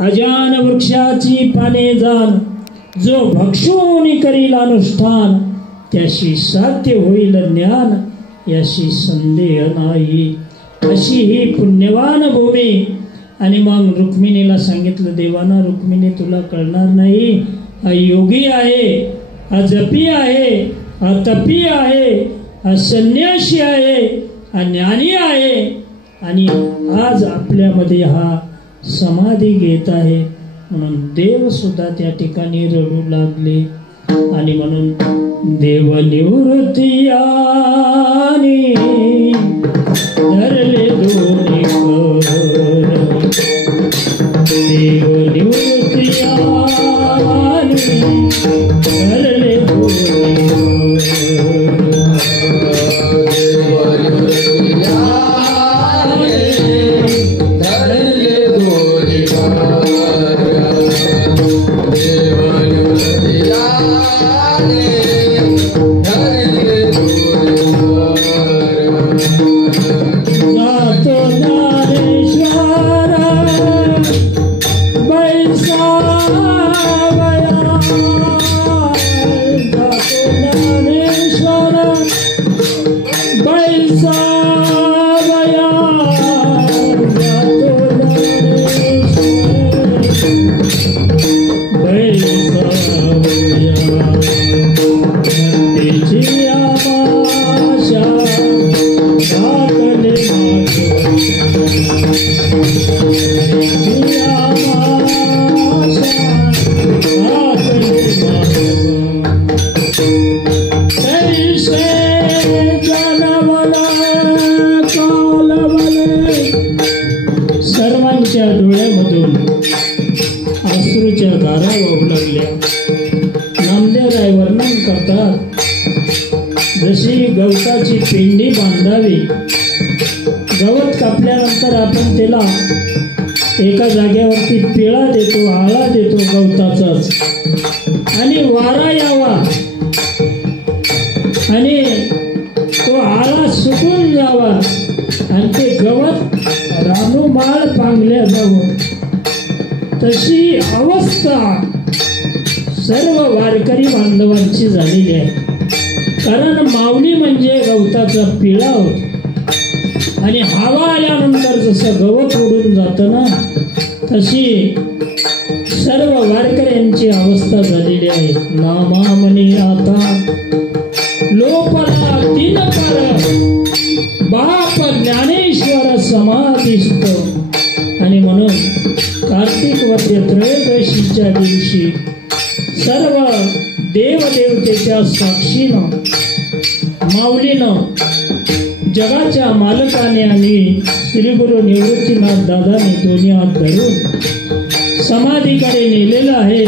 अजान वृक्षाची पाने जाण, जो भक्षून करील अनुष्ठान, त्याशी साध्य होईल ज्ञान, याशी संदेह नाही. अशी ही पुण्यवान भूमी. आणि मग रुक्मिणीला सांगितलं, देवाना रुक्मिणी तुला कळणार नाही, हा योगी आहे, हा जपी आहे, हा तपी आहे, हा संन्यासी आहे, हा ज्ञानी आहे, आणि आज आपल्यामध्ये हा समाधी घेत आहे. म्हणून देव सुद्धा त्या ठिकाणी रडू लागले. आणि म्हणून देव निवृत्ती आणि धरले दोन्ही कर, देव निवृत्ती आणि धरले दोन्ही डोळ्यामधून अश्रूच्या धारा वाहू लागल्या. नामदेवराय वर्णन करतात, जशी गवताची पिंडी बांधावी, गवत कापल्यानंतर आपण त्याला एका जागेवरती पिळा देतो, आळा देतो गवताचाच, आणि वारा यावा आणि तो आळा सुकून जावा आणि ते गवत रानोमाळ पांगल्या जावं. तशी अवस्था सर्व वारकरी बांधवांची झालेली आहे. कारण माऊली म्हणजे गवताचा पिळा होता, आणि हवा आल्यानंतर जसं गवत उडून जातं ना, तशी सर्व वारकऱ्यांची अवस्था झालेली आहे. नामामनी आता लोपला तीन पर, बाप ज्ञानेश्वर समाधिस्थ. आणि म्हणून कार्तिक वद्य त्रयोदशीच्या दिवशी सर्व देवदेवतेच्या साक्षीनं, माऊलीनं, जगाच्या मालकाने आणि श्री गुरु निवृत्तीनाथ दादाने दोन्ही हात धरून समाधीकडे नेलेलं आहे.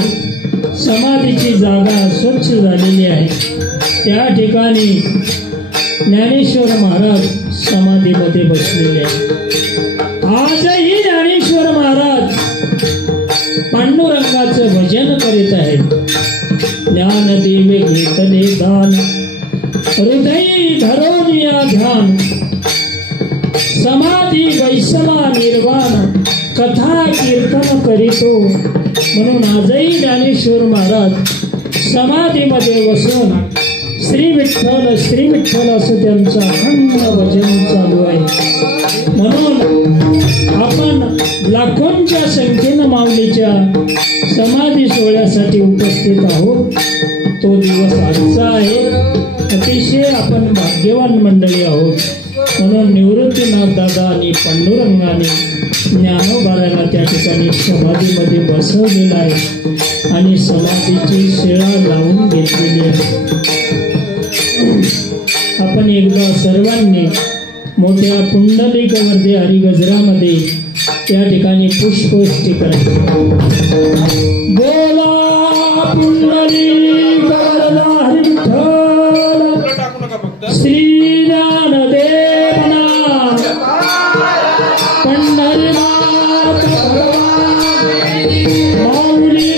समाधीची जागा स्वच्छ झालेली आहे. त्या ठिकाणी ज्ञानेश्वर महाराज समाधीमध्ये बसलेले आहेत. आजही ज्ञानेश्वर महाराज पांडुरंगाचं भजन करीत आहेत. ज्ञानदेवे घेतले दान, हृदयी धरून या ध्यान, समाधी वैसमा निर्वाण, कथा कीर्तन करीतो. म्हणून आजही ज्ञानेश्वर महाराज समाधीमध्ये बसून श्री विठ्ठल श्री विठ्ठल असं त्यांचं अखंड भजन चालू आहे. म्हणून आपण लाखोंच्या संख्येनं माऊलीच्या समाधी सोहळ्यासाठी उपस्थित आहोत. तो दिवस आजचा आहे. अतिशय आपण भाग्यवान मंडळी आहोत. म्हणून निवृत्तीनाथ दादा आणि पांडुरंगाने ज्ञानोबाला त्या ठिकाणी समाधीमध्ये बसवलेला आहे आणि समाधीची शिळा लावून घेतलेली आहे. आपण एकदा सर्वांनी मोठ्या पुंडलिकवर्दी हरिगजरामध्ये त्या ठिकाणी पुष्पवृष्टी करायची. बोला पुंडलिक वरदा हरिविठ्ठल श्री ज्ञानदेवना पंढरीनाथ माऊली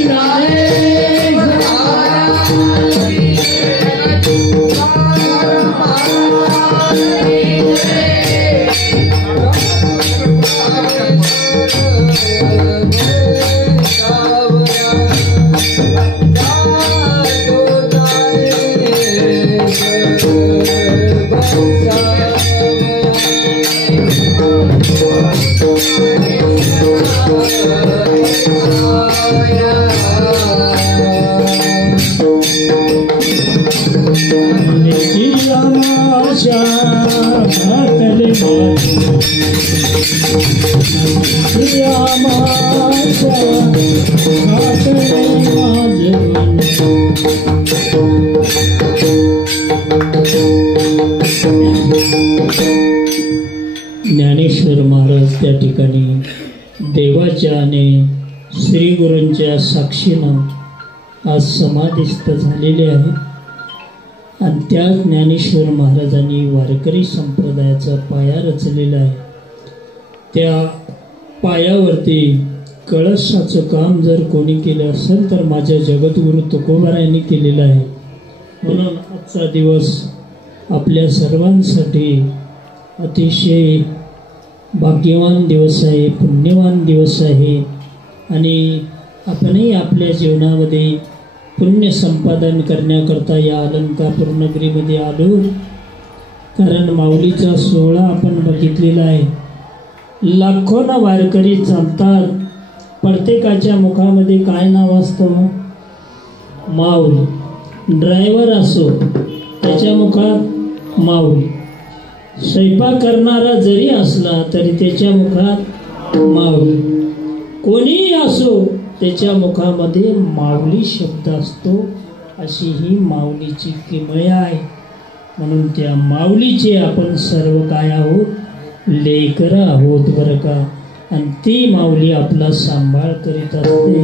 ज्ञानेश्वर महाराज त्या ठिकाणी देवाच्या आणि श्री गुरूंच्या साक्षीनं आज समाधिस्थ झालेले आहेत आणि त्या ज्ञानेश्वर महाराजांनी वारकरी संप्रदायाचा पाया रचलेला आहे. त्या पायावरती कळसाचं काम जर कोणी केलं असेल तर माझ्या जगद्गुरु तुकोबारायांनी केलेलं आहे. म्हणून आजचा दिवस आपल्या सर्वांसाठी अतिशय भाग्यवान दिवस आहे, पुण्यवान दिवस आहे आणि आपणही आपल्या जीवनामध्ये पुण्य संपादन करण्याकरता या अलंकापूर नगरीमध्ये आलो. कारण माऊलीचा सोहळा आपण बघितलेला आहे. लाखोना वारकरी चालतात, प्रत्येकाच्या मुखामध्ये काय नाव असतं? माऊली. ड्रायव्हर असो त्याच्या मुखात माऊली, स्वयंपाक करणारा जरी असला तरी त्याच्या मुखात माऊली, कोणीही असो त्याच्या मुखामध्ये माऊली शब्द असतो. अशी ही माऊलीची किमया आहे. म्हणून त्या माऊलीचे आपण सर्व काय आहोत? लेकर आहोत बरं का. आणि ती माऊली आपला सांभाळ करीत असते.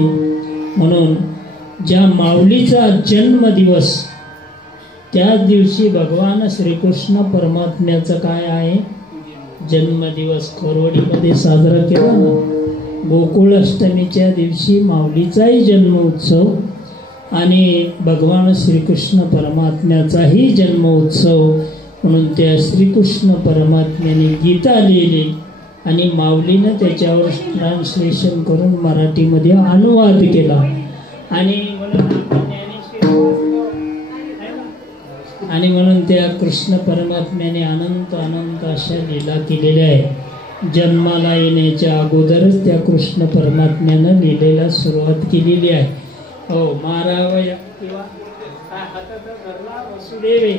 म्हणून ज्या माऊलीचा जन्मदिवस त्याच दिवशी भगवान श्रीकृष्ण परमात्म्याचा काय आहे? जन्मदिवस खरोडीमध्ये साजरा केला ना. गोकुळ अष्टमीच्या दिवशी माऊलीचाही जन्म उत्सव आणि भगवान श्रीकृष्ण परमात्म्याचाही जन्म उत्सव. म्हणून त्या श्रीकृष्ण परमात्म्याने गीता लिहिली आणि माऊलीनं त्याच्यावर ट्रान्सलेशन करून मराठीमध्ये अनुवाद केला आणि म्हणून त्या कृष्ण परमात्म्याने अनंत अनंत अशा लीला केलेल्या आहे. जन्माला येण्याच्या अगोदरच त्या कृष्ण परमात्म्यानं लीलेला सुरुवात केलेली आहे. हो मारावय किंवा वसुदेवे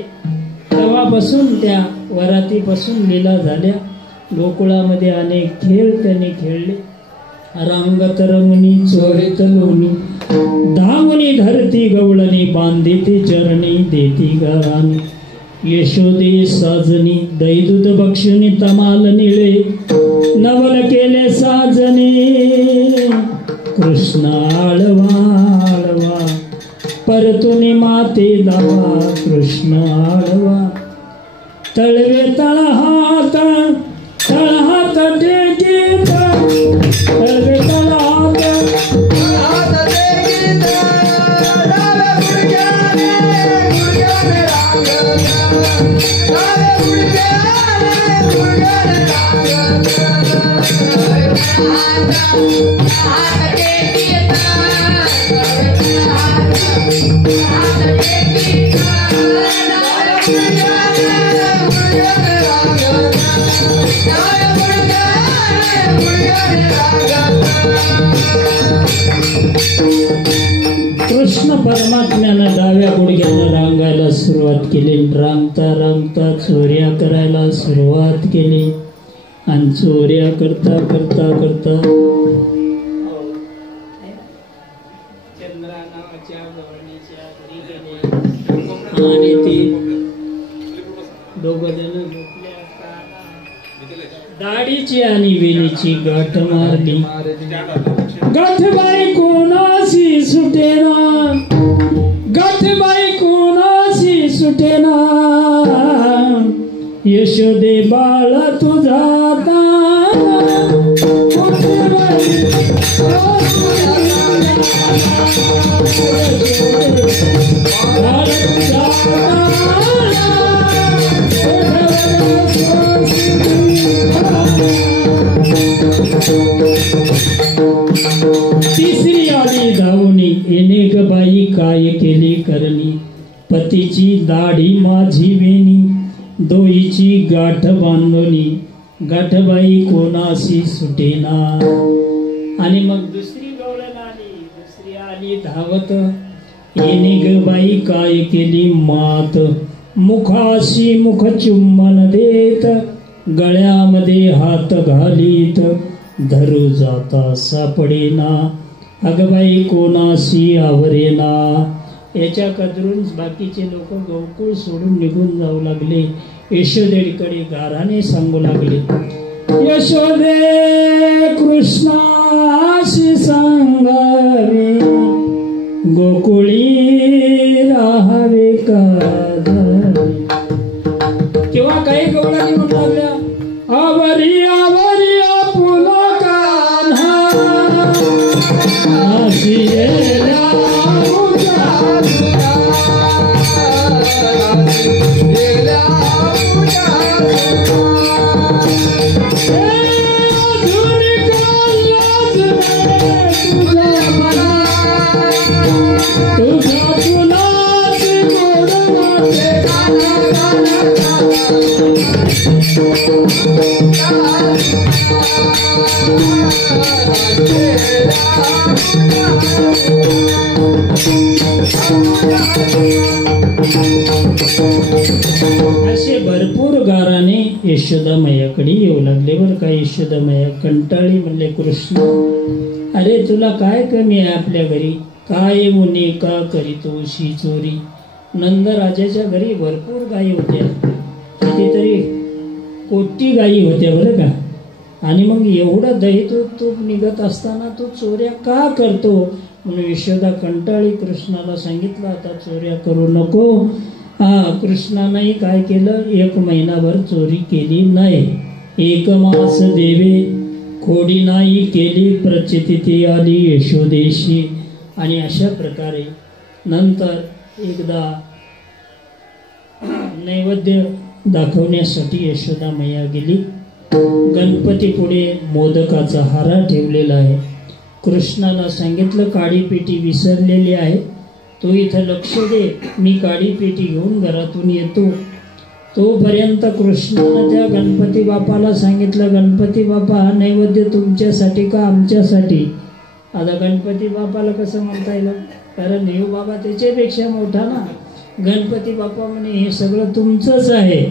तेव्हापासून त्या वरातीपासून लीला झाल्या. गोकुळामध्ये अनेक खेळ त्यांनी खेळले. रांगत रमणी चोरीत लोणी, धावणी धरती गवळणी, बांधिते चरणी देती गाराणी, यशोदे साजनी दैदूत बक्षुनी, तमाल निळे नवल केले साजनी, कृष्ण आळवा आळवा परतुनी माते दावा, कृष्ण आळवा. तळवे तळहात तळहात टेकीत, तळवे तळहात कृष्ण परमात्म्यानं डाव्या गुडघ्यानं रांगायला सुरुवात केली. रांगता रांगता चोऱ्या करायला सुरुवात केली आणि चोऱ्या करता करता करता चंद्रा नावाच्या गवळणीच्या घरी गेले आणि ती दोघं जण झोपले असताना दाढीची आणि वेलीची गाठ मारली. गाठबाई कोणाशी सुटेना, गाठबाई कोणाशी सुटेना, यशोदे बाळा तुझा तिसरी आली धावणी, येणे ग बाई काय केली करणी, पतीची दाढी माझी वेणी, दोईची गाठ बांधणी, गाठबाई कोणाशी सुटेना. आणि मग दुसरी गवळण आली. दुसरी आली धावत, येणे ग बाई काय केली मात, मुखाशी मुख चुंबन देत, गळ्यामध्ये हात घालीत, धरू जाता सापडेना, अगबाई कोणासी आवरेना. याच्या कदरून बाकीचे लोक गोकुळ सोडून निघून जाऊ लागले. यशोदेकडे गाराने सांगू लागले, यशोदे कृष्णाशी सांगावे, गोकुळी राहावे का. तेव्हा काही गवळणी म्हणू लागल्या, आवरी आवरी आपुला कान्हा, असे भरपूर गाराने यशोदा मैयाकडे येऊ लागले. बरं का, यशोदा मैया कंटाळी म्हणले, कृष्ण अरे तुला काय कमी आहे आपल्या घरी, काय मुनी का करीतो शी चोरी. नंदराजाच्या घरी भरपूर गायी होत्या, कितीतरी कोटी गायी होत्या बरं का. आणि मग एवढं दही तूप निघत असताना तू चोऱ्या का करतो. म्हणून यशोदा कंटाळी कृष्णाला सांगितलं, आता चोऱ्या करू नको. कृष्णाने काय केलं, 1 महिनाभर चोरी केली नाही. 1 मास देवे खोडी नाही केली, प्रचिती आली यशोदेशी. आणि अशा प्रकारे नंतर एकदा नैवेद्य दाखवण्यासाठी यशोदा मैया गेली. गणपती पुढे मोदकाचा हारा ठेवलेला आहे. कृष्णाला सांगितलं, काळी पेटी विसरलेली आहे, तू इथं लक्ष दे, मी काळी पेटी घेऊन घरातून येतो. तोपर्यंत कृष्णानं त्या गणपती बापाला सांगितलं, गणपती बापा हा नैवेद्य तुमच्यासाठी का आमच्यासाठी. आता गणपती बापाला कसं म्हणता येईल, कारण हे बाबा त्याच्यापेक्षा मोठा ना. गणपती बापा म्हणे हे सगळं तुमचंच आहे.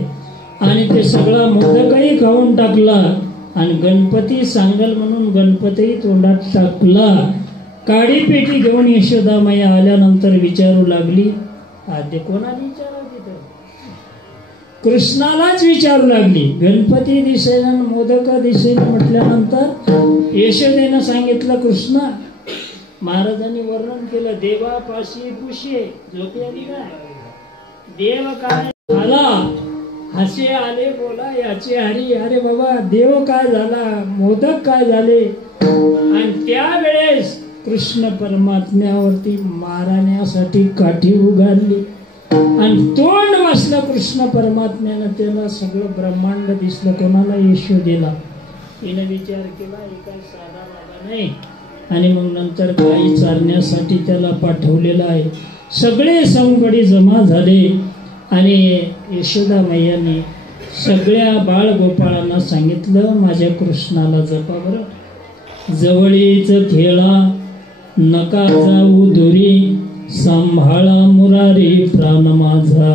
आणि ते सगळा मोदकही खाऊन टाकला. आणि गणपती सांगल म्हणून गणपतीही तोंडात टाकला. काळी पेटी घेऊन यशोदा मैया आल्यानंतर विचारू लागली, आद्य कोणाला विचारावं तिथं, कृष्णालाच विचारू लागली. गणपती दिसेना मोदक दिसेना म्हटल्यानंतर यशोदेनं सांगितलं, कृष्ण महाराजांनी वर्णन केलं, देवापाशी पुशे झोपी आली काय, देव काय आला, हसे आले बोला याचे हरी. अरे बाबा देव काय झाला, मोदक काय झाले. आणि त्यावेळेस कृष्ण परमात्म्यावरती मारण्यासाठी काठी उगारली आणि तोंड वाचलं कृष्ण परमात्म्यानं. त्याला सगळं ब्रह्मांड दिसलं. कोणाला, यशोदेला. तिने विचार केला, हे काय साधा बाबा नाही. आणि मग नंतर गाई चारण्यासाठी त्याला पाठवलेलं आहे. सगळे सवंगडी जमा झाले आणि यशोदा मैयाने सगळ्या बाळगोपाळांना सांगितलं, माझ्या कृष्णाला जपा बरं, जवळीच खेळा नका जाऊ दुरी, सांभाळा मुरारी प्राण माझा.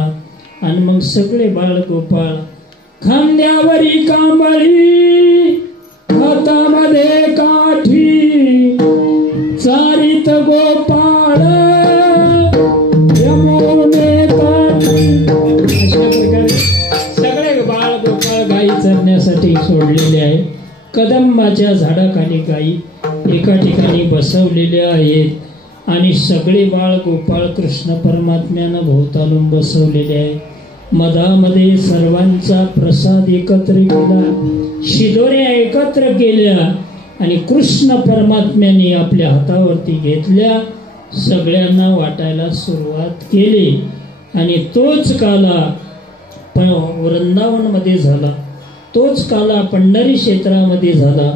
आणि मग सगळे बाळगोपाळ खांद्यावरी कांबळी, हातामध्ये काठी, चारित गोपाळ यमुने काठी. अशा प्रकारे सगळे बाळगोपाळ गायी चरण्यासाठी सोडलेले आहे. कदंबाच्या झाडाखाली गायी एका ठिकाणी बसवलेल्या आहेत आणि सगळे बाळ गोपाळ कृष्ण परमात्म्यानं भोवतालून बसवलेले आहे. मधामध्ये सर्वांचा प्रसाद एकत्र केला, शिदोऱ्या एकत्र केल्या आणि कृष्ण परमात्म्याने आपल्या हातावरती घेतल्या, सगळ्यांना वाटायला सुरुवात केली. आणि तोच काला वृंदावनमध्ये झाला, तोच काला पंढरी क्षेत्रामध्ये झाला,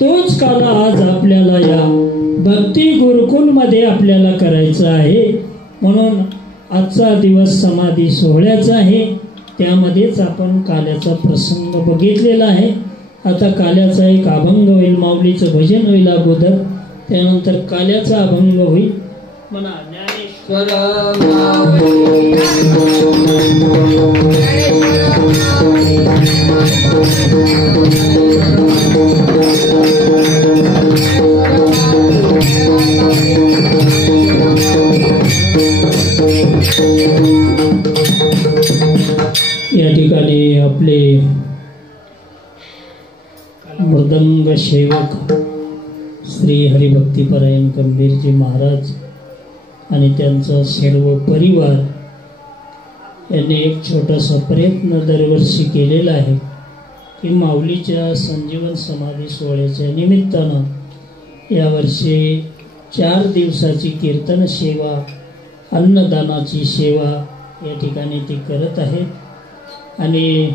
तोच काला आज आपल्याला या भक्ती गुरुकुलमध्ये आपल्याला करायचा आहे. म्हणून आजचा दिवस समाधी सोहळ्याचा आहे. त्यामध्येच आपण काल्याचा प्रसंग बघितलेला आहे. आता काल्याचा एक अभंग होईल, माऊलीचं भजन होईल अगोदर, त्यानंतर काल्याचा अभंग होईल. म्हणा ज्ञानेश्वर या ठिकाणी आपले मृदंग सेवक श्री हरिभक्तीपरायण गंभीरजी महाराज आणि त्यांचा सर्व परिवार यांनी एक छोटासा प्रयत्न दरवर्षी केलेला आहे की माऊलीच्या संजीवन समाधी सोहळ्याच्या निमित्तानं यावर्षी 4 दिवसाची कीर्तन सेवा, अन्नदानाची सेवा या ठिकाणी ती करत आहे. आणि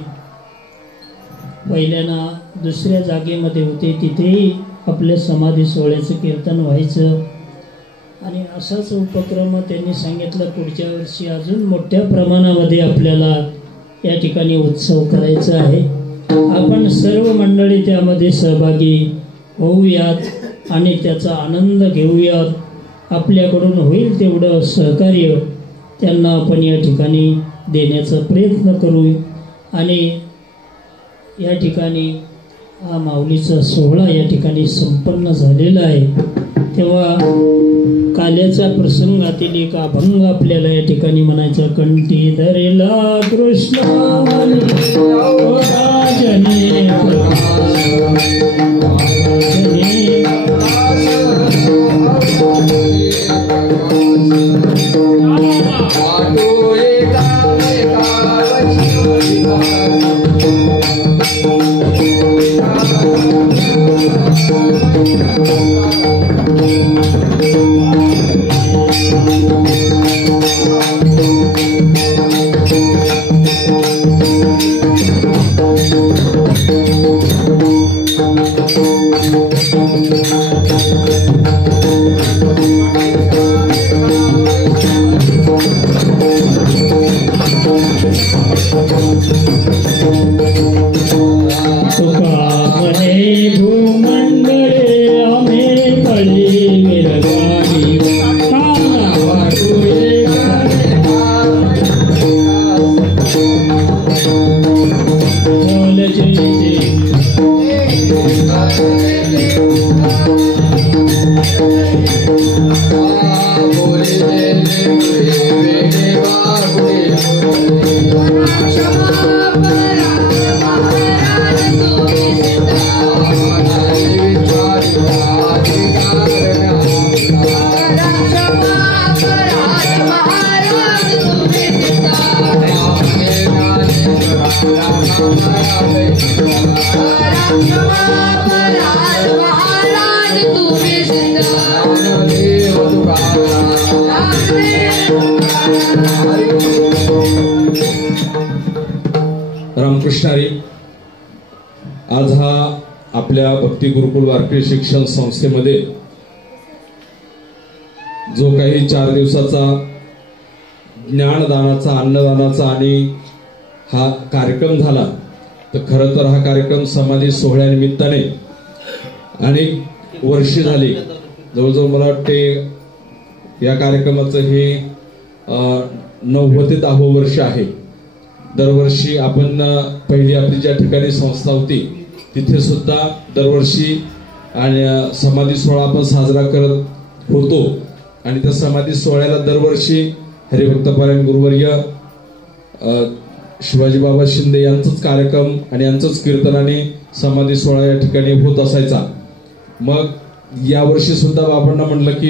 पहिल्याना दुसऱ्या जागेमध्ये होते, तिथेही आपल्या समाधी सोहळ्याचं कीर्तन व्हायचं. आणि असाच उपक्रम त्यांनी सांगितलं पुढच्या वर्षी अजून मोठ्या प्रमाणामध्ये आपल्याला या ठिकाणी उत्सव करायचा आहे. आपण सर्व मंडळी त्यामध्ये सहभागी होऊयात आणि त्याचा आनंद घेऊयात. आपल्याकडून होईल तेवढं सहकार्य त्यांना आपण या ठिकाणी देण्याचा प्रयत्न करू. आणि या ठिकाणी हा माऊलीचा सोहळा या ठिकाणी संपन्न झालेला आहे. तेव्हा काल्याच्या प्रसंगातील एक अभंग आपल्याला या ठिकाणी म्हणायचा. कंठी धरेला कृष्ण रामकृष्ण हरी. आज हा आपल्या भक्ती गुरुकुल वारकरी शिक्षण संस्थेमध्ये जो काही 4 दिवसाचा ज्ञानदानाचा, अन्नदानाचा आणि हा कार्यक्रम झाला, तर खरं तर हा कार्यक्रम समाधी सोहळ्यानिमित्ताने अनेक वर्षे झाली. जवळजवळ मला वाटते या कार्यक्रमाचं हे 9 ते 10 वर्ष आहे. दरवर्षी आपण पहिली आपली ज्या ठिकाणी संस्था होती तिथे सुद्धा दरवर्षी आणि समाधी सोहळा आपण साजरा करत होतो. आणि त्या समाधी सोहळ्याला दरवर्षी हरिभक्तपरायण गुरुवर्य शिवाजी बाबा शिंदे यांचाच कार्यक्रम आणि यांचंच कीर्तनाने समाधी सोहळा या ठिकाणी होत असायचा. मग यावर्षी सुद्धा बाबांना म्हटलं की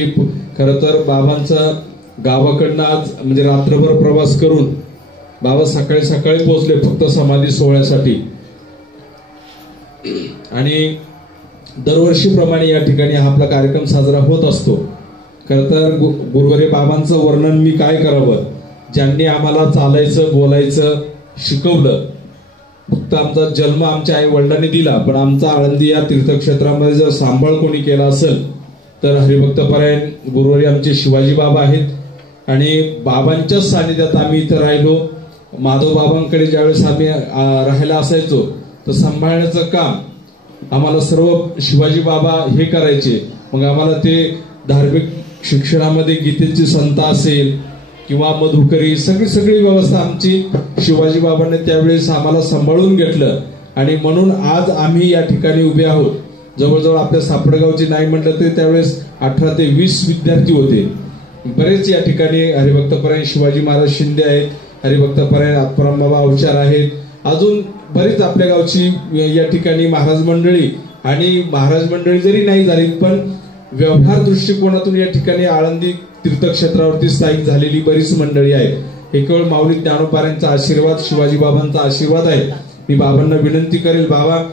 खरं तर बाबांचा गावाकडनं आज म्हणजे रात्रभर प्रवास करून बाबा सकाळी सकाळी पोहोचले फक्त समाधी सोहळ्यासाठी. आणि दरवर्षीप्रमाणे या ठिकाणी हा आपला कार्यक्रम साजरा होत असतो. खरं तर गुरुवर्य बाबांचं वर्णन मी काय करावं. ज्यांनी आम्हाला चालायचं, बोलायचं शिकवलं. फक्त आमचा जन्म आमच्या आई वडिलांनी दिला, पण आमचा आळंदी या तीर्थक्षेत्रामध्ये जर सांभाळ कोणी केला असेल तर हरिभक्तपरायण गुरुवर्य आमचे शिवाजी बाबा आहेत. आणि बाबांच्याच सानिध्यात आम्ही इथं राहिलो. माधव बाबांकडे ज्यावेळेस आम्ही राहायला असायचो तर सांभाळण्याचं काम आम्हाला सर्व शिवाजी बाबा हे करायचे. मग आम्हाला ते धार्मिक शिक्षणामध्ये गीतेची संता असेल किंवा मधुकरी, सगळी व्यवस्था आमची शिवाजी बाबांनी त्यावेळेस आम्हाला सांभाळून घेतलं आणि म्हणून आज आम्ही या ठिकाणी उभे आहोत. जवळजवळ आपल्या सापडगावची नाही म्हटलं तरी त्यावेळेस 18 ते 20 विद्यार्थी होते. बरेच या ठिकाणी हरिभक्तपरायण शिवाजी महाराज शिंदे आहेत, हरिभक्तपरायण आत्माराम बाबा अवचार आहेत, अजून बरीच आपल्या गावची या ठिकाणी महाराज मंडळी, आणि महाराज मंडळी जरी नाही झाली पण व्यवहार दृष्टिकोनातून या ठिकाणी आळंदी तीर्थक्षेत्रावरती स्थायिक झालेली बरीच मंडळी आहेत. हे केवळ माऊली ज्ञानोबारांचा आशीर्वाद, शिवाजी बाबांचा आशीर्वाद आहे. मी बाबांना विनंती करेल, बाबा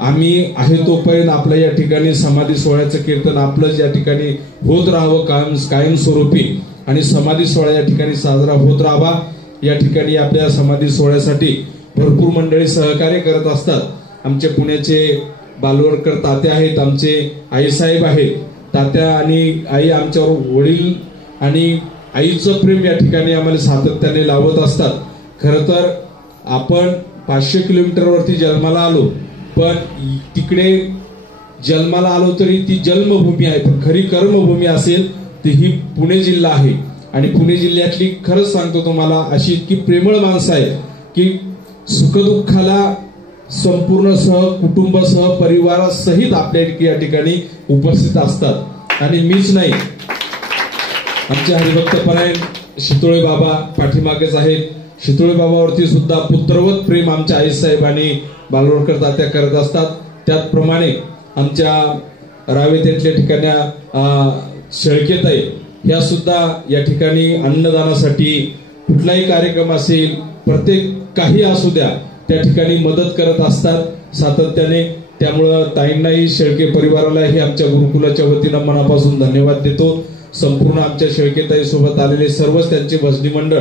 आम्ही आहे तोपर्यंत आपल्या या ठिकाणी समाधी सोहळ्याचं कीर्तन आपलंच या ठिकाणी होत राहावं कायमस्वरूपी, आणि समाधी सोहळा या ठिकाणी साजरा होत राहावा. या ठिकाणी आपल्या समाधी सोहळ्यासाठी भरपूर मंडळी सहकार्य करत असतात. आमचे पुण्याचे बालवडकर तात्या आहेत, आमचे आईसाहेब आहेत. तात्या आणि आई आमच्यावर वडील आणि आईचं प्रेम या ठिकाणी आम्हाला सातत्याने लावत असतात. खरं तर आपण 500 किलोमीटरवरती जन्माला आलो, पण तिकडे जन्माला आलो तरी ती जन्मभूमी आहे, पण खरी कर्मभूमी असेल ती ही पुणे जिल्हा आहे. आणि पुणे जिल्ह्यातली खरंच सांगतो तुम्हाला अशी इतकी प्रेमळ माणसं आहेत की सुखदुःखाला संपूर्ण कुटुंबासह परिवारासहित आपल्या या ठिकाणी उपस्थित असतात. आणि मीच नाही, आमचे हरिभक्तपरायण शितोळे बाबा पाठीमागेच आहेत. शितोळे बाबावरती सुद्धा पुत्रवत प्रेम आमच्या आईसाहेब आणि बालवडकर तात्या करत असतात. त्याचप्रमाणे आमच्या रावेत येथल्या ठिकाणी शेळकेताई ह्या सुद्धा या ठिकाणी अन्नदानासाठी कुठलाही कार्यक्रम असेल, प्रत्येक काही असू द्या, त्या ठिकाणी मदत करत असतात सातत्याने. त्यामुळं ताईंनाही, शेळके परिवारालाही आमच्या गुरुकुलाच्या वतीनं मनापासून धन्यवाद देतो. संपूर्ण आमच्या शेळकेताई सोबत आलेले सर्वच त्यांचे भजनी मंडळ,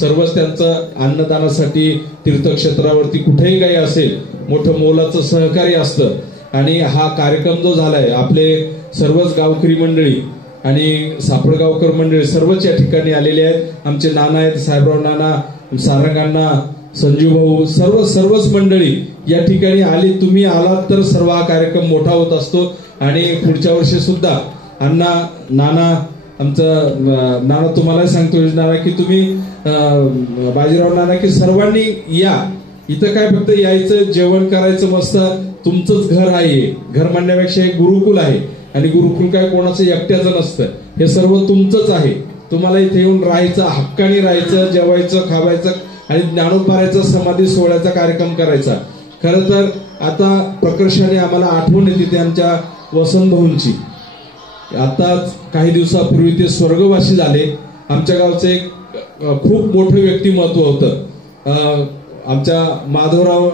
सर्वच त्यांचं अन्नदानासाठी तीर्थक्षेत्रावरती कुठेही काही असेल मोठं मोलाचं सहकार्य असतं. आणि हा कार्यक्रम जो झालाय, आपले सर्वच गावकरी मंडळी आणि सापडगावकर मंडळी सर्वच या ठिकाणी आलेले आहेत. आमचे नाना आहेत, साहेबराव नाना, सारंगांना, संजीव भाऊ, सर्वच मंडळी या ठिकाणी आली. तुम्ही आलात तर सर्व हा कार्यक्रम मोठा होत असतो. आणि पुढच्या वर्षी सुद्धा अण्णा, नाना, आमचं नाना तुम्हाला सांगतो नाना की तुम्ही बाजीराव नाना की सर्वांनी या. इथं काय फक्त यायचं, जेवण करायचं, मस्त तुमचंच घर आहे. घर म्हणण्यापेक्षा एक गुरुकुल आहे, आणि गुरुकुल काय कोणाचं एकट्याचं नसतं, हे सर्व तुमचंच आहे. तुम्हाला इथे येऊन राहायचं, हक्काने राहायचं, जेवायचं, खावायचं आणि ज्ञानोबारायचा समाधी सोहळ्याचा कार्यक्रम करायचा. खरं तर आता प्रकर्षाने आम्हाला आठवण येते ते आमच्या वसंत भाऊंची. आताच काही दिवसापूर्वी ते स्वर्गवासी झाले. आमच्या गावचं एक खूप मोठं व्यक्तिमत्व होतं. आमच्या माधवराव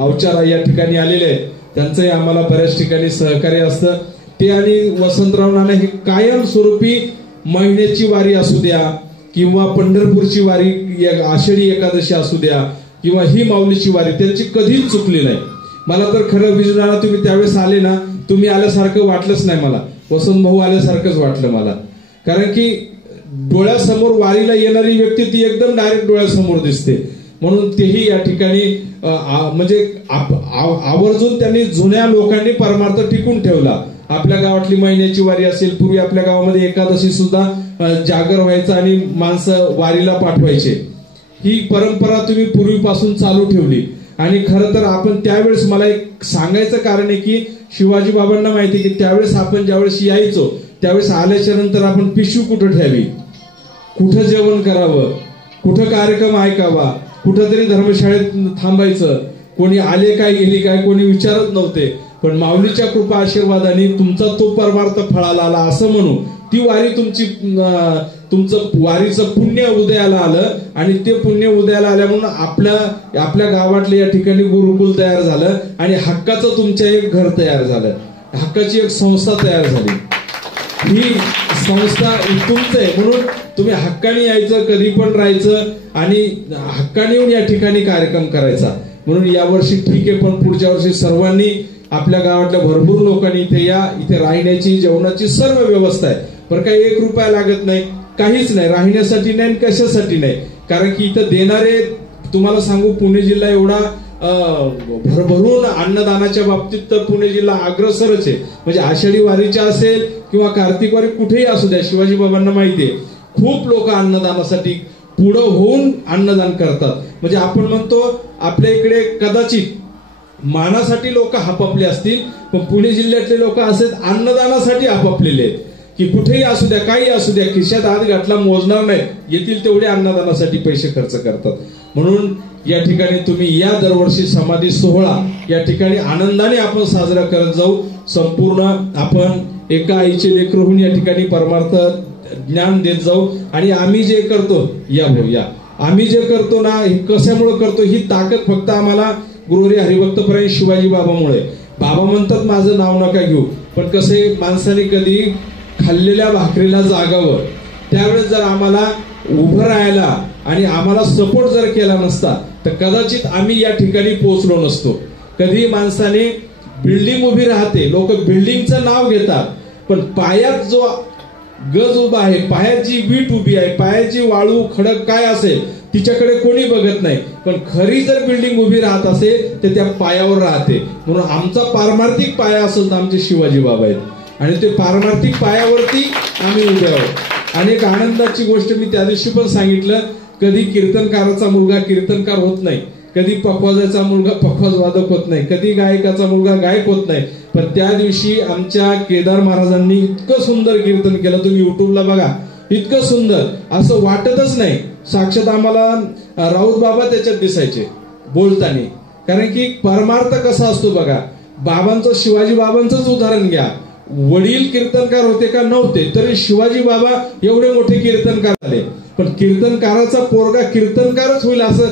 अवचार या ठिकाणी आलेले आहेत, त्यांचंही आम्हाला बऱ्याच ठिकाणी सहकार्य असतं. ते आणि वसंतराव नाना हे कायमस्वरूपी महिन्याची वारी असू द्या किंवा पंढरपूरची वारी, आषाढी एकादशी असू द्या किंवा ही माऊलीची वारी, त्यांची कधीच चुकली नाही. मला तर खरं विजनाला तुम्ही त्यावेळेस आले ना, तुम्ही आल्यासारखं वाटलंच नाही मला, वसंत भाऊ आल्यासारखंच वाटलं मला. कारण की डोळ्यासमोर वारीला येणारी व्यक्ती ती एकदम डायरेक्ट डोळ्यासमोर दिसते. म्हणून तेही या ठिकाणी म्हणजे आवर्जून त्यांनी जुन्या लोकांनी परमार्थ टिकून ठेवला. आपल्या गावातली महिन्याची वारी असेल, पूर्वी आपल्या गावामध्ये एकादशी सुद्धा जागर व्हायचा आणि माणसं वारीला पाठवायचे. ही परंपरा तुम्ही पूर्वीपासून चालू ठेवली. आणि खरं तर आपण त्यावेळेस, मला एक सांगायचं कारण आहे की शिवाजी बाबांना माहिती की त्यावेळेस आपण ज्यावेळेस यायचो त्यावेळेस आल्याच्या नंतर आपण पिशवी कुठं ठेवावी, कुठं जेवण करावं, कुठं कार्यक्रम ऐकावा, कुठंतरी धर्मशाळेत थांबायचं, कोणी आले काय गेली काय कोणी विचारत नव्हते. पण माऊलीच्या कृपा आशीर्वादाने तुमचा तो परमार्थ फळाला आला असं म्हणू ती वारी तुमचं वारीचं पुण्य उदयाला आलं. आणि ते पुण्य उदयाला आल्या म्हणून आपल्या गावातल्या या ठिकाणी गुरुकुल तयार झालं आणि हक्काचं तुमच्या एक घर तयार झालं, हक्काची एक संस्था तयार झाली. ही संस्था तुमचं आहे म्हणून तुम्ही हक्काने यायचं, कधी पण राहायचं आणि हक्काने येऊन या ठिकाणी कार्यक्रम करायचा. म्हणून यावर्षी ठीक आहे, पण पुढच्या वर्षी सर्वांनी आपल्या गावातल्या भरपूर लोकांनी इथे या. इथे राहण्याची, जेवणाची सर्व व्यवस्था आहे. पण काही 1 रुपया लागत नाही, काहीच नाही, राहण्यासाठी नाही, कशासाठी नाही. कारण की इथं देणारे, तुम्हाला सांगू, पुणे जिल्हा एवढा भरभरून अन्नदानाच्या बाबतीत तर पुणे जिल्हा अग्रेसरच आहे. म्हणजे आषाढी वारीच्या असेल किंवा कार्तिक वारी कुठेही असू द्या, शिवाजी बाबांना माहितीये खूप लोक अन्नदानासाठी पुढं होऊन अन्नदान करतात. म्हणजे आपण म्हणतो आपल्या इकडे कदाचित मानासाठी लोक हापापले असतील, पण पुणे जिल्ह्यातले लोक असे अन्नदानासाठी हापापलेले आहेत की कुठेही असू द्या, काही असू द्या, खिशात हात घातला मोजणार नाही, येतील तेवढे अन्नदानासाठी पैसे खर्च करतात. म्हणून या ठिकाणी तुम्ही या दरवर्षी समाधी सोहळा या ठिकाणी आनंदाने आपण साजरा करत जाऊ. संपूर्ण आपण एका आईचे लेकरं होऊन या ठिकाणी परमार्थ ज्ञान देत जाऊ. आणि आम्ही जे करतो आम्ही जे करतो ना, हे कशामुळे करतो, ही ताकद फक्त आम्हाला गुरुवारी हरिभक्तपरायण शिवाजी बाबामुळे. बाबा म्हणतात माझं नाव नका घेऊ, पण कसे माणसाने कधी खाल्लेल्या भाकरीला जागावं, त्यावेळेस जर आम्हाला उभं राहायला आणि आम्हाला सपोर्ट जर केला नसता तर कदाचित आम्ही या ठिकाणी पोहोचलो नसतो. कधी माणसाने बिल्डिंग उभी राहते, लोक बिल्डिंगचं नाव घेतात, पण पायात जो गज उभा आहे, पायात जी वीट उभी आहे, पायाची वाळू खडक काय असेल तिच्याकडे कोणी बघत नाही. पण खरी जर बिल्डिंग उभी राहत असेल तर त्या पायावर राहते. म्हणून आमचा पारमार्थिक पाया असेल तर आमचे शिवाजी बाबा आहेत आणि ते पारमार्थिक पायावरती आम्ही उभे आहोत. आणि एक आनंदाची गोष्ट मी त्या दिवशी पण सांगितलं, कधी कीर्तनकाराचा मुलगा कीर्तनकार होत नाही, कधी पखवाजाचा मुलगा पखवाज वादक होत नाही, कधी गायकाचा मुलगा गायक होत नाही. पण त्या दिवशी आमच्या केदार महाराजांनी इतकं सुंदर कीर्तन केलं, तुम्ही युट्यूबला बघा, इतकं सुंदर, असं वाटतच नाही साक्षात आम्हाला राऊत बाबा त्याच्यात दिसायचे बोलताना. कारण की परमार्थ कसा असतो बघा, बाबांचं शिवाजी बाबांचंच उदाहरण घ्या, वडील कीर्तनकार होते का नव्हते, तरी शिवाजी बाबा एवढे मोठे कीर्तनकार झाले. पण कीर्तनकाराचा पोरगा कीर्तनकारच होईल असं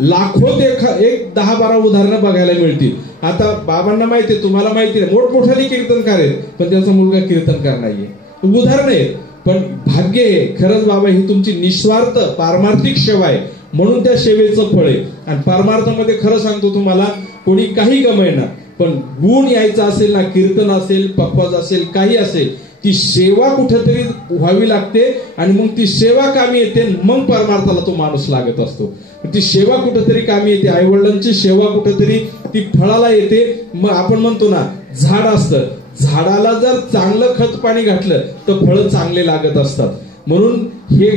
लाखोत एक 10-12 उदाहरणं बघायला मिळतील. आता बाबांना माहितीये, तुम्हाला माहिती आहे, मोठमोठाले कीर्तनकार आहेत, पण त्याचा मुलगा कीर्तनकार नाहीये. उदाहरण आहेत, पण भाग्य आहे खरंच बाबा, ही तुमची निस्वार्थ पारमार्थिक सेवा आहे, म्हणून त्या सेवेचं फळ आहे. आणि परमार्थामध्ये खरं सांगतो तुम्हाला, कोणी काही कमायना, पण गुण यायचा असेल ना, कीर्तन असेल, पखवाज असेल, काही असेल, ती सेवा कुठेतरी व्हावी लागते आणि मग ती सेवा कामी येते, मग परमार्थाला तो माणूस लागत असतो. ती सेवा कुठेतरी कामी येते, आईवडिलांची सेवा कुठेतरी ती फळाला येते. मग आपण म्हणतो ना, झाड असतं, झाडाला जर चांगलं खत पाणी घातलं तर फळं चांगले लागत असतात. म्हणून हे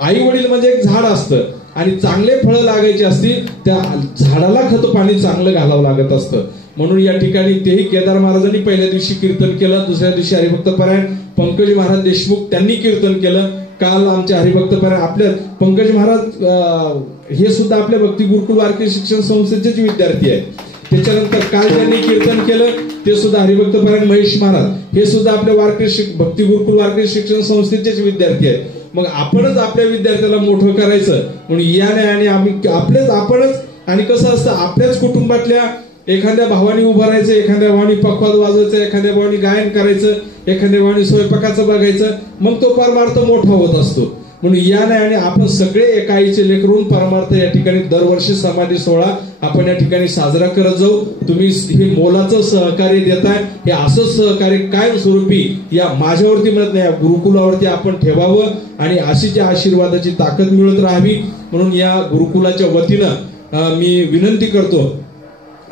आई वडील म्हणजे एक झाड असतं आणि चांगले फळं लागायचे असतील त्या झाडाला खत पाणी चांगलं घालावं लागत असतं. म्हणून या ठिकाणी तेही केदार महाराजांनी पहिल्या दिवशी कीर्तन केलं, दुसऱ्या दिवशी हरिभक्तपरायण पंकज महाराज देशमुख त्यांनी कीर्तन केलं. काल आमच्या हरिभक्तपरायण आपल्या पंकज महाराज हे सुद्धा आपल्या भक्ती गुरुकुल वारकरी शिक्षण संस्थेचेच विद्यार्थी आहेत. त्याच्यानंतर काल त्यांनी कीर्तन केलं, ते सुद्धा हरिभक्तपरायण महेश महाराज हे सुद्धा आपल्या वारकरी भक्ती गुरुकुल वारकरी शिक्षण संस्थेचेच विद्यार्थी आहेत. मग आपणच आपल्या विद्यार्थ्याला मोठं करायचं म्हणून याने आणि आम्ही आपणच आणि कसं असतं, आपल्याच कुटुंबातल्या एखाद्या भावानी उभं राहायचं, एखाद्या भावानी पखवाज वाजवायचं, एखाद्या भावानी गायन करायचं, एखाद्या भावानी स्वयंपाकाचं बघायचं, मग तो परमार्थ मोठा होत असतो. म्हणून या नाही आणि आपण सगळे एका आईचे लेकरून परमार्थ या ठिकाणी दरवर्षी समाधी सोहळा आपण या ठिकाणी साजरा करत जाऊ. तुम्ही हे मोलाचं सहकार्य देताय, हे असंच सहकार्य कायमस्वरूपी या माझ्यावरती म्हणत नाही, या गुरुकुलावरती आपण ठेवावं आणि अशीच आशीर्वादाची ताकद मिळत राहावी. म्हणून या गुरुकुलाच्या वतीनं मी विनंती करतो,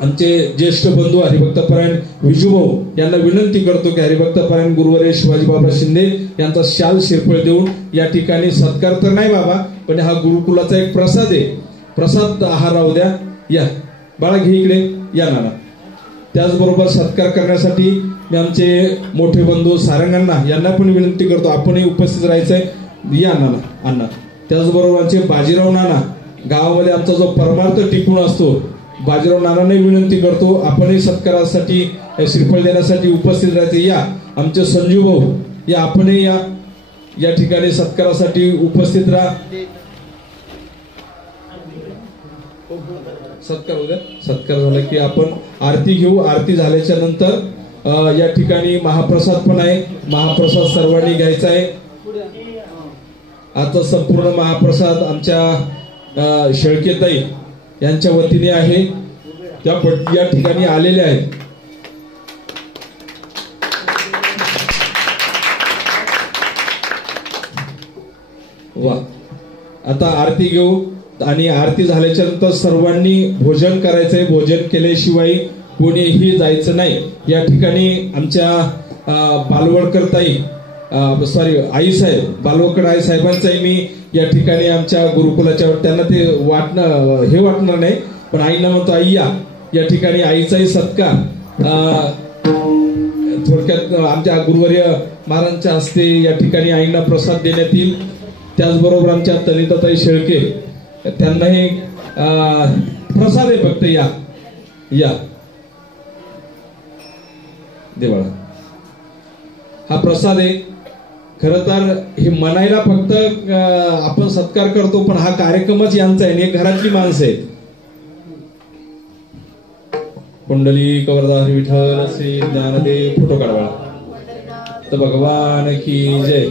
आमचे ज्येष्ठ बंधू हरिभक्तपरायण विजूभाऊ यांना विनंती करतो की हरिभक्तपरायण गुरुवर्य शिवाजी बाबा शिंदे यांचा शाल शिरफळ देऊन या ठिकाणी सत्कार तर नाही बाबा, पण हा गुरुकुलाचा एक प्रसाद आहे, प्रसाद हा राहू द्या. या बाळा घे इकडे, या नाना. त्याचबरोबर सत्कार करण्यासाठी मी आमचे मोठे बंधू सारंगांना यांना पण विनंती करतो, आपणही उपस्थित राहायचंय. या नाना अण्णा. त्याचबरोबर आमचे बाजीराव नाना, गावामध्ये आमचा जो परमार्थ टिकून असतो, बाजीराव नानांना विनंती करतो, आपणही सत्कारासाठी श्रीफळ देण्यासाठी उपस्थित राहायचे. या आमचे संजू भाऊ, या आपणही या ठिकाणी सत्कारासाठी उपस्थित राहा. सत्कार होऊ द्या. सत्कार झाला की आपण आरती घेऊ. आरती झाल्याच्या नंतर या ठिकाणी महाप्रसाद पण आहे, महाप्रसाद सर्वांनी घ्यायचा आहे. आता संपूर्ण महाप्रसाद आमच्या शेळकेताई यांच्या वतीने आहे, त्या या ठिकाणी आलेल्या आहेत. वा. आता आरती घेऊ. आणि आरती झाल्याच्या नंतर सर्वांनी भोजन करायचंय. भोजन केल्याशिवाय कोणीही जायचं नाही. या ठिकाणी आमच्या बालवडकर ताई आई साहेब बालवडकर आई साहेबांचाही मी या ठिकाणी आमच्या गुरुकुलाच्या त्यांना ते वाटणार नाही, पण आईना म्हणतो आई या ठिकाणी आईचाही सत्कार थोडक्यात आमच्या गुरुवर्य महाराजांच्या हस्ते या ठिकाणी आईंना प्रसाद देण्यात येईल. त्याचबरोबर आमच्या तनिताताई शेळके त्यांनाही प्रसाद आहे. फक्त या देवाळा हा प्रसाद आहे. खरं तर हे म्हणायला फक्त आपण सत्कार करतो, पण हा कार्यक्रमच यांचा आहे. एक घरातली माणसं आहेत. कुंडली कवरदास विठ्ठल श्री ज्ञानदेव फोटो काढवा तर भगवान की जय.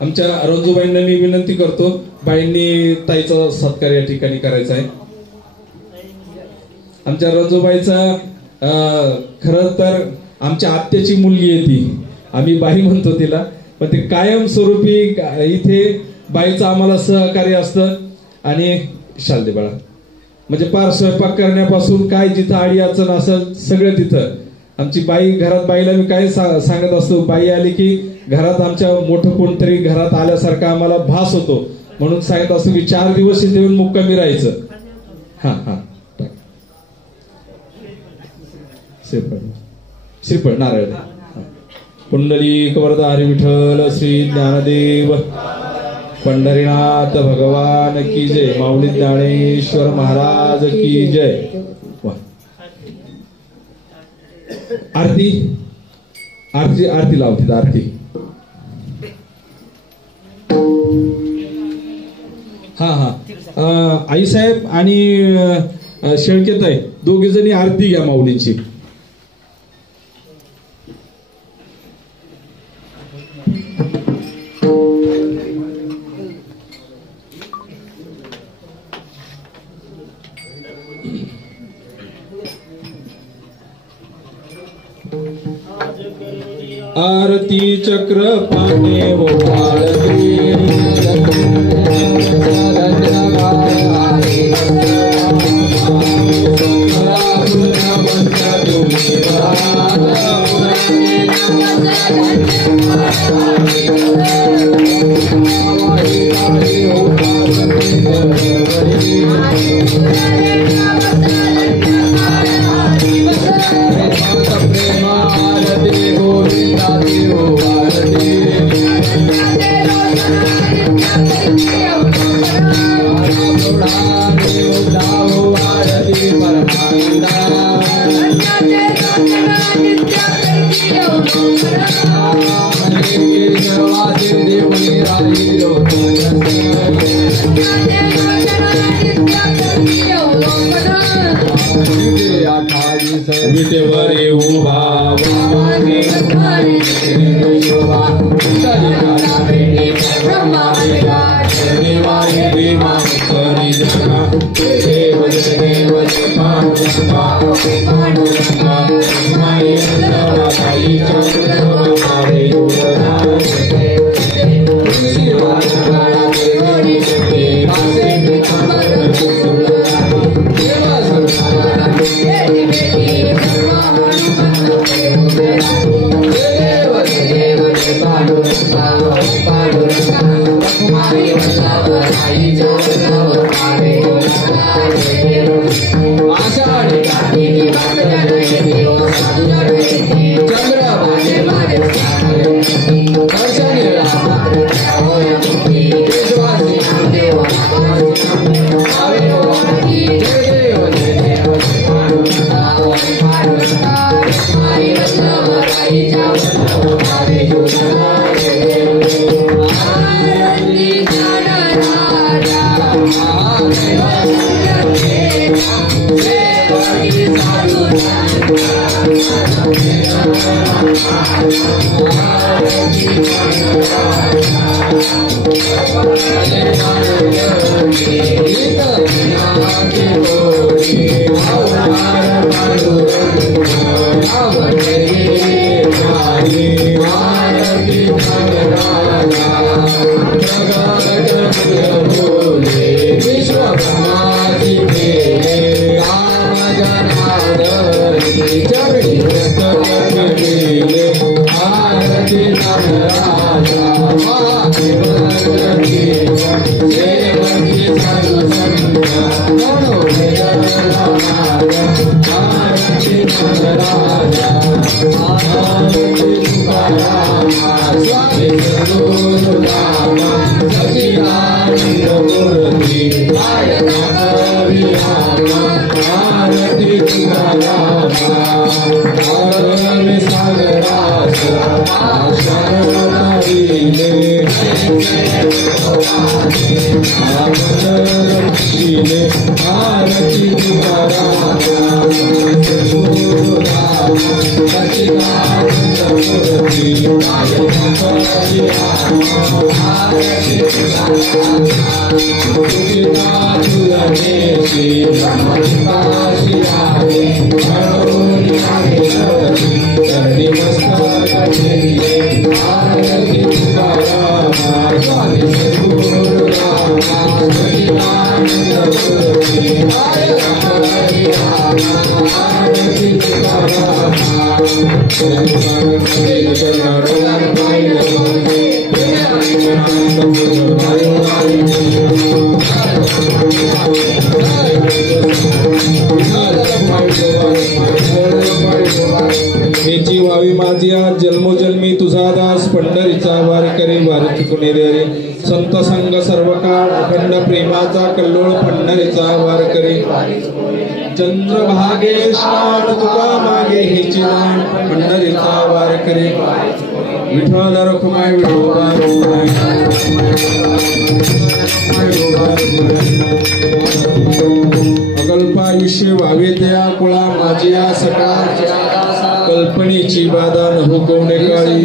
आमच्या रंजूबाईंना मी विनंती करतो, बाईंनी ताईचा सत्कार या ठिकाणी करायचा आहे. आमच्या रंजूबाईचा खरं तर आमच्या आत्याची मुलगी आहे ती, आम्ही बाई म्हणतो तिला, पण ते कायमस्वरूपी इथे बाईचं आम्हाला सहकार्य असतं. आणि शालदे बाळा म्हणजे पार स्वयंपाक करण्यापासून काय जिथं आडी अडचण असेल सगळं तिथं आमची बाई. घरात बाईला मी काय सांगत असतो, बाई आली की घरात आमच्या मोठं कोणतरी घरात आल्यासारखा आम्हाला भास होतो, म्हणून सांगत असतो की 4 दिवस इथे येऊन मुक्कामी राहायचं. हा श्रीफळ नारळ. कुंडली कवरदा हरी विठ्ठल श्री ज्ञानदेव पंढरीनाथ भगवान की जय. माऊली ज्ञानेश्वर महाराज की जय. आरती आरती आरती लावते आरती. हा आई साहेब आणि शेळकेताई दोघे जणी आरती घ्या माऊलीची. आरती चक्र पाने वो विटेवर येऊ Jagannatha चरणी मस्तक ठेविले आरती नामराजा महादेव जगी सेवकी साधू संत आरती नामराजा आरती तुकाराम स्वामी सद्गुरुनाम सच्चिदानंद मूर्ती आरती तुकाराम आरती सागरास शरणविले रक्षिले आरती तुकाराम सच्चिदानंद मूर्ती हेची व्हावी माझी आज जन्मोजन्मी तुझा दास पंढरीचा वारकरी वारती पुणेरे संत संग सर्व काळ अखंड प्रेमाचा कल्लोळ पंढरीचा वारकरी चंद्रभागेश तुका मागे हेची दान पंढरीचा वारकरी विठ्ठल रखुमाई विठोबा अकल्पायुष्य व्हावे त्या कुळा माझी या सकाळच्या कल्पनेची बाधा न हुकवणे काळी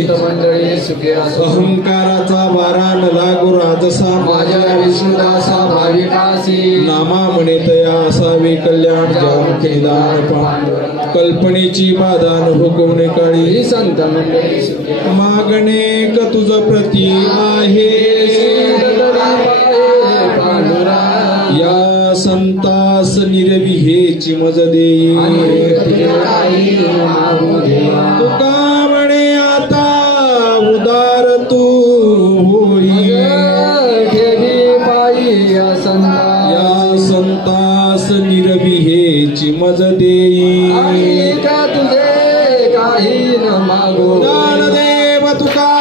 अहंकाराचा वारा न लागो राजसा माझ्या विष्णुदासा भाविकासी नामा म्हणे तया असावे कल्याण ज्यामुखे दान पान कल्पनेची बाधा न हुकवणे काळी संत मंडळी मागणे क तुझ प्रती आहे या संतास निरविहेची मज देई तुका म्हणे आता उदार तू होई या संतास निरविहेची मज देई तुझे काही न मागो ज्ञानदेव तुका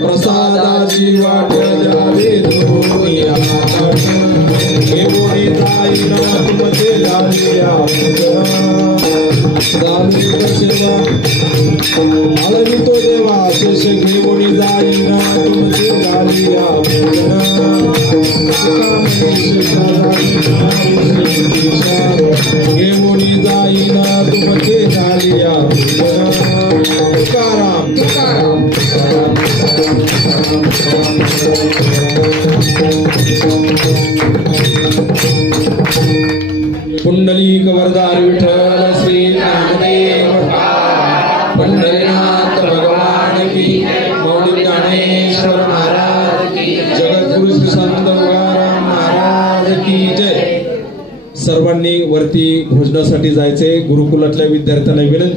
प्रसादाची वाट द्यावे दुनिया घेऊन जाईन तुमचे लालिया तो देवा शेष घेऊन जाईन तुमचे लालिया घेऊन जाईन तुमचे लालिया तुकाराम तुकाराम पुंडलिक वरदार विठ्ठल श्री नामदेव पंढरीनाथ भगवान की मौलिक ज्ञानेश्वर महाराज की जगद्गुरु श्री संत तुकाराम महाराज की जय। सर्वांनी वरती भोजनासाठी जायचे गुरुकुलातल्या विद्यार्थ्यांना विनंती।